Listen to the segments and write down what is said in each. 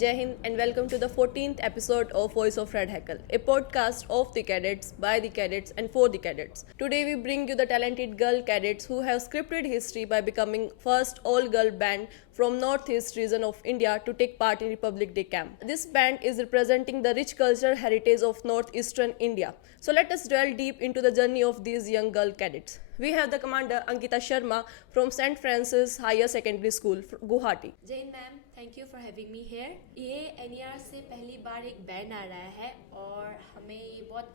Jai Hind and welcome to the 14th episode of Voice of Red Hackle, a podcast of the cadets, by the cadets, and for the cadets. Today we bring you the talented girl cadets who have scripted history by becoming first all-girl band from Northeast region of India to take part in Republic Day camp. This band is representing the rich cultural heritage of northeastern India. So let us delve deep into the journey of these young girl cadets. We have the commander Ankita Sharma from St. Francis Higher Secondary School, Guwahati. Jain ma'am, thank you for having me here. ये NER से पहली बार एक band आ रहा है और हमें ये बहुत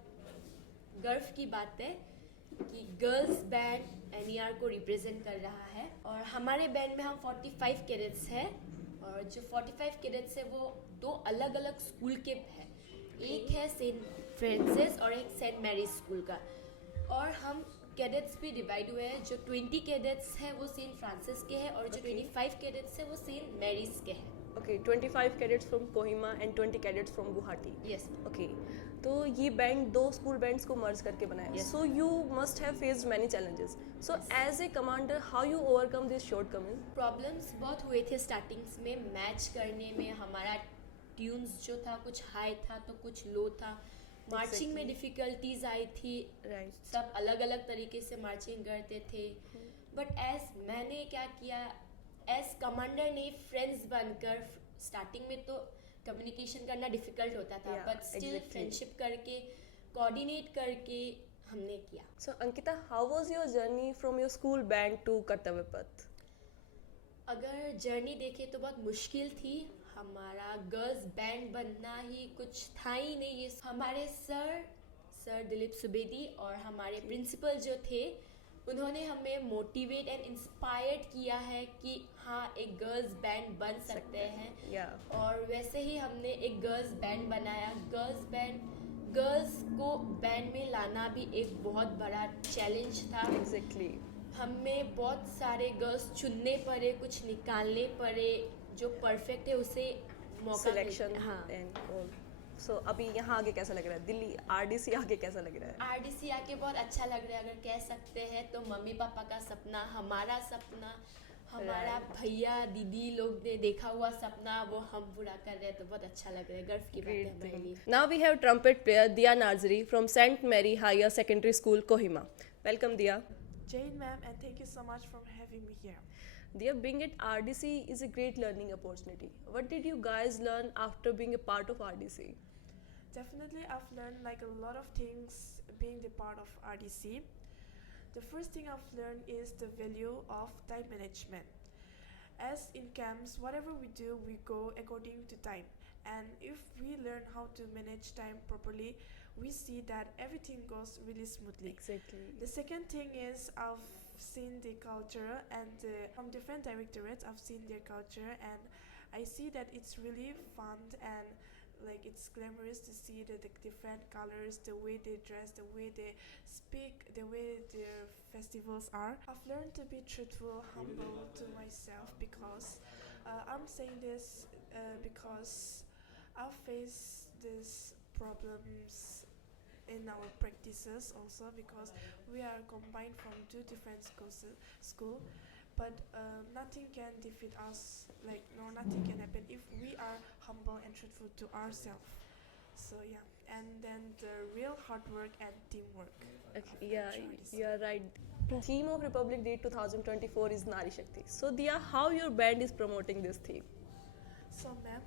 गर्व की बात है कि गर्ल्स बैंड एनईआर को रिप्रेजेंट कर रहा है। और हमारे बैंड में हम 45 कैडेट्स हैं और जो 45 कैडेट्स है वो दो अलग अलग स्कूल के हैं। एक है सेंट फ्रांसिस और एक सेंट मैरीज स्कूल का। और हम कैडेट्स भी डिवाइड हुए हैं। जो 20 कैडेट्स हैं वो सेंट फ्रांसिस के हैं और जो 25 कैडेट्स हैं वो सेंट मैरीज के हैं। Okay, 25 cadets from Kohima and 20 cadets from Guwahati. Yes Okay, तो ये बैंड दो स्कूल बैंड्स को मर्ज करके बनाया। Yes. So you must have faced many challenges. So as a commander, how you overcome this shortcoming? Problems बहुत हुए थे startings में मैच करने में। हमारा ट्यून्स जो था कुछ हाई था तो कुछ लो था। मार्चिंग में डिफ़िकल्टीज आई थी। Right. सब अलग अलग तरीके से मार्चिंग करते थे। बट एज मैंने क्या किया, एज कमांडर ने फ्रेंड्स बनकर स्टार्टिंग में तो कम्युनिकेशन करना डिफ़िकल्ट होता था, Yeah, but still exactly. Friendship करके कोऑर्डिनेट करके हमने किया। So Ankita, how was your journey from your school band to Kartavya Path? अगर जर्नी देखें तो बहुत मुश्किल थी। हमारा गर्ल्स बैंड बनना ही कुछ था ही नहीं। ये हमारे सर दिलीप सुबेदी और हमारे प्रिंसिपल जो थे उन्होंने हमें मोटिवेट एंड इंस्पायर्ड किया है कि हाँ एक गर्ल्स बैंड बन सकते हैं। Yeah. और वैसे ही हमने एक गर्ल्स बैंड बनाया। गर्ल्स को बैंड में लाना भी एक बहुत बड़ा चैलेंज था। Exactly. हमें बहुत सारे गर्ल्स चुनने पड़े, कुछ निकालने पड़े जो परफेक्ट है उसे मौका Selection हाँ। and all. So अभी यहाँ आगे कैसा लग रहा है? दिल्ली RDC आगे कैसा लग रहा है? आरडीसी आके बहुत अच्छा लग रहा है। अगर कह सकते हैं तो मम्मी पापा का सपना, हमारा सपना, हमारा Right. भैया दीदी लोग ने देखा हुआ सपना वो हम पूरा कर रहे हैं तो बहुत अच्छा लग रहा है। गर्व की बात है Great हमारे thing. लिए। Now we have trumpet player Dia Narzari from St. Mary Higher Secondary School, Kohima. Welcome, Dia. Jane ma'am, and thank you so much for having me here. Dia, being at RDC is a great learning opportunity. What did you guys learn after being a part of RDC? Definitely, I've learned like a lot of things being the part of RDC. The first thing I've learned is the value of time management. As in camps, whatever we do, we go according to time. And if we learn how to manage time properly, we see that everything goes really smoothly. Exactly. The second thing is I've seen the culture and from different directorates I've seen their culture and I see that it's really fun and like it's glamorous to see the different colors, the way they dress, the way they speak, the way their festivals are. I've learned to be truthful, humble to myself because I'm saying this because I've faced these problems in our practices also because we are combined from two different school but nothing can defeat us, like no nothing can happen if we are humble and truthful to ourselves. So yeah, and then the real hard work and teamwork. Okay, yeah, you are right. Theme of Republic Day 2024 is Nari Shakti. So Dia, how your band is promoting this theme? So ma'am,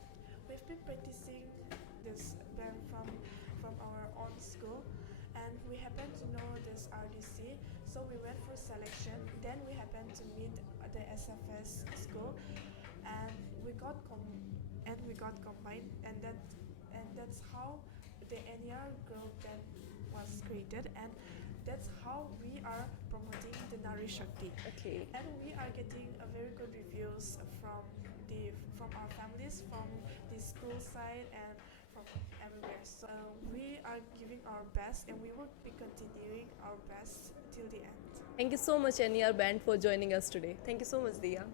we've been practicing this band from our own school and we happened to know this RDC, so we went for selection. Then we happened to meet at the SFS school and we got combined and that's how the NER girl band was created and that's how we are promoting the Nari Shakti. Okay. And we are getting a very good reviews from our families, from the school side, and from everywhere. So we are giving our best, and we will be continuing our best till the end. Thank you so much, NER band, for joining us today. Thank you so much, Dia.